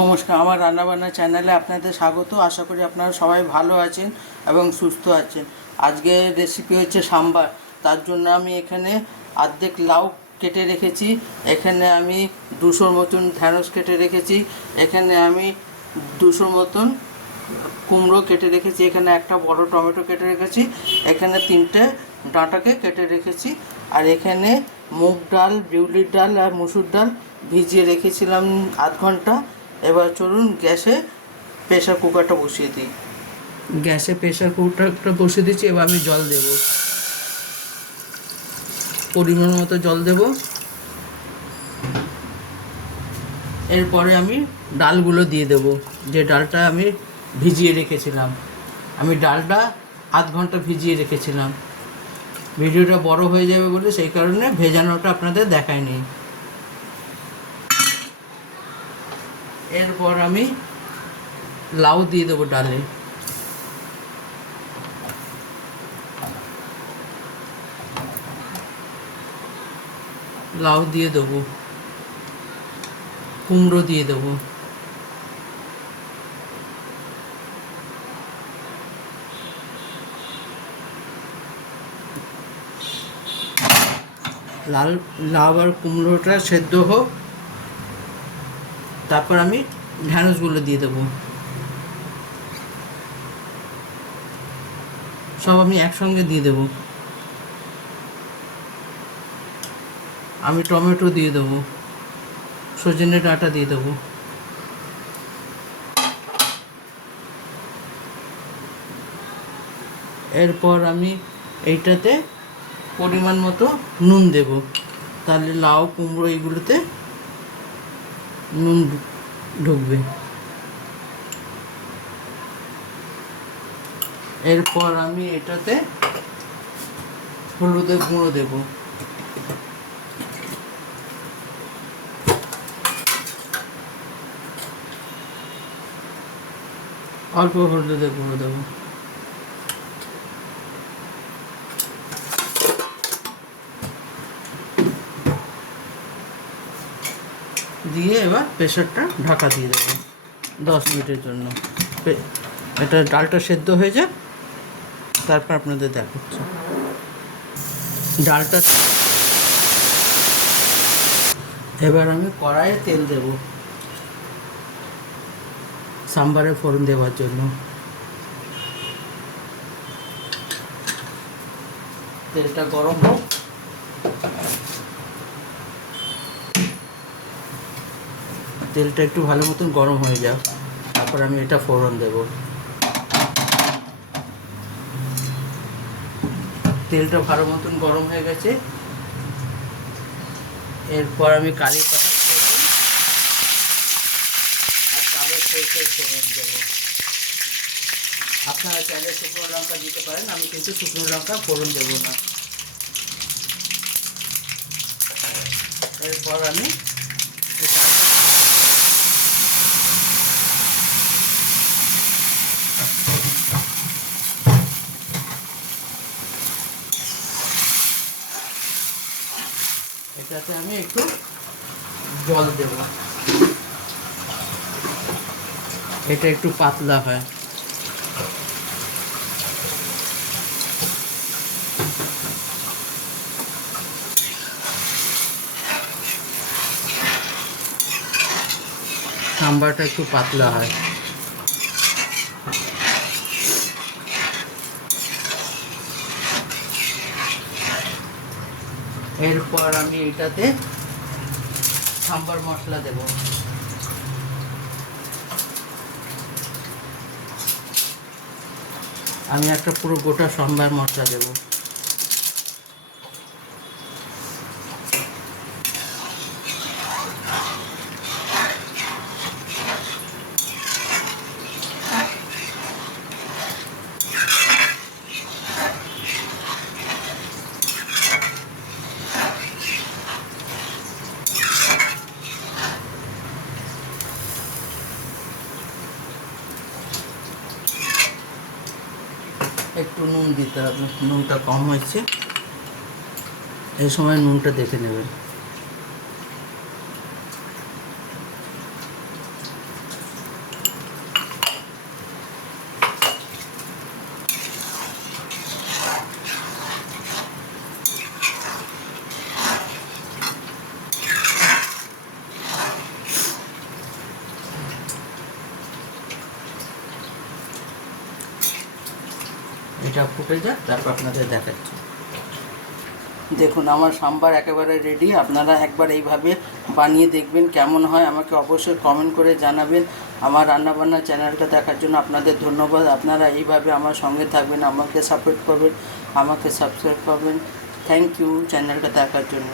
নমস্কার, আমার রান্নাবান্না চ্যানেলে আপনাদের স্বাগত। আশা করি আপনারা সবাই ভালো আছেন এবং সুস্থ আছেন। আজকে রেসিপি হচ্ছে সাম্বার। তার জন্য আমি এখানে অর্ধেক লাউ কেটে রেখেছি, এখানে আমি 200 মতন ঢ্যাঁড়স কেটে রেখেছি, এখানে আমি 200 মতন কুমড়ো কেটে রেখেছি, এখানে একটা বড় টমেটো কেটে রেখেছি, এখানে 3টে ডাঁটাকে কেটে রেখেছি, আর এখানে মুগ ডাল, বিউলির ডাল আর মুসুর ডাল ভিজিয়ে রেখেছিলাম আধ ঘন্টা। এবার চলুন গ্যাসে প্রেশার কুকারটা বসিয়ে দিই। গ্যাসে প্রেশার কুকারটা বসিয়ে দিচ্ছি। এবার আমি জল দেব, পরিমাণ মতো জল দেব। এরপরে আমি ডালগুলো দিয়ে দেব, যে ডালটা আমি ভিজিয়ে রেখেছিলাম। আমি ডালটা আধ ঘন্টা ভিজিয়ে রেখেছিলাম। ভিডিওটা বড় হয়ে যাবে বলে সেই কারণে ভেজানোটা আপনাদের দেখায়নি। এরপর আমি লাউ দিয়ে দেবো ডালে। লাউ দিয়ে দেবো, কুমড়ো দিয়ে দেবো, লাউ আর কুমড়োটা সেদ্ধ হোক, তারপর আমি ঢ্যাঁড়সগুলো দিয়ে দেবো। সব আমি একসঙ্গে দিয়ে দেবো। আমি টমেটো দিয়ে দেবো, সজনে ডাঁটা দিয়ে দেবো। এরপর আমি এইটাতে পরিমাণ মতো নুন দেব, তাহলে লাউ কুমড়ো এইগুলোতে নুন ঢুকবে। এরপর আমি এটাতে হলুদের গুঁড়ো দেব, অল্প হলুদের গুঁড়ো দেবো। দিয়ে এবার প্রেশারটা ঢাকা দিয়ে দেবো 10 মিনিটের জন্য। এটা ডালটা সেদ্ধ হয়ে যায়, তারপর আপনাদের দেখাচ্ছি ডালটা। এবার আমি কড়াইয়ে তেল দেব সাম্বারে ফোড়ন দেওয়ার জন্য। তেলটা গরম হোক। তেলটা একটু ভালো মতন গরম হয়ে যাক, তারপর আমি এটা ফোড়ন দেব। তেলটা ভালো মতন গরম হয়ে গেছে। এরপর আমি কারি পাতা আর কালো সরষের ফোড়ন দেব। আপনারা চাইলে শুকনো লঙ্কা দিতে পারেন, আমি কিন্তু শুকনো লঙ্কা ফোড়ন দেব না। এরপর আমি এটাতে আমি একটু জল দেব, এটা একটু পাতলা হয়। সাম্বারটা একটু পাতলা হয়। এরপর আমি এটাতে সাম্বার মশলা দেব। আমি একটা পুরো গোটা সাম্বার মশলা দেব। একটু নুন দিতে হবে, নুনটা কম হয়েছে, এই সময় নুনটা দেখে নেবেন। এটা ফুটে যাক, তারপর আপনাদের দেখাচ্ছি। দেখুন আমার সাম্বার একেবারে রেডি। আপনারা একবার এইভাবে বানিয়ে দেখবেন কেমন হয়, আমাকে অবশ্যই কমেন্ট করে জানাবেন। আমার রান্নাবান্না চ্যানেলটা দেখার জন্য আপনাদের ধন্যবাদ। আপনারা এইভাবে আমার সঙ্গে থাকবেন, আমাকে সাপোর্ট করবেন, আমাকে সাবস্ক্রাইব করবেন। থ্যাংক ইউ চ্যানেলটা দেখার জন্য।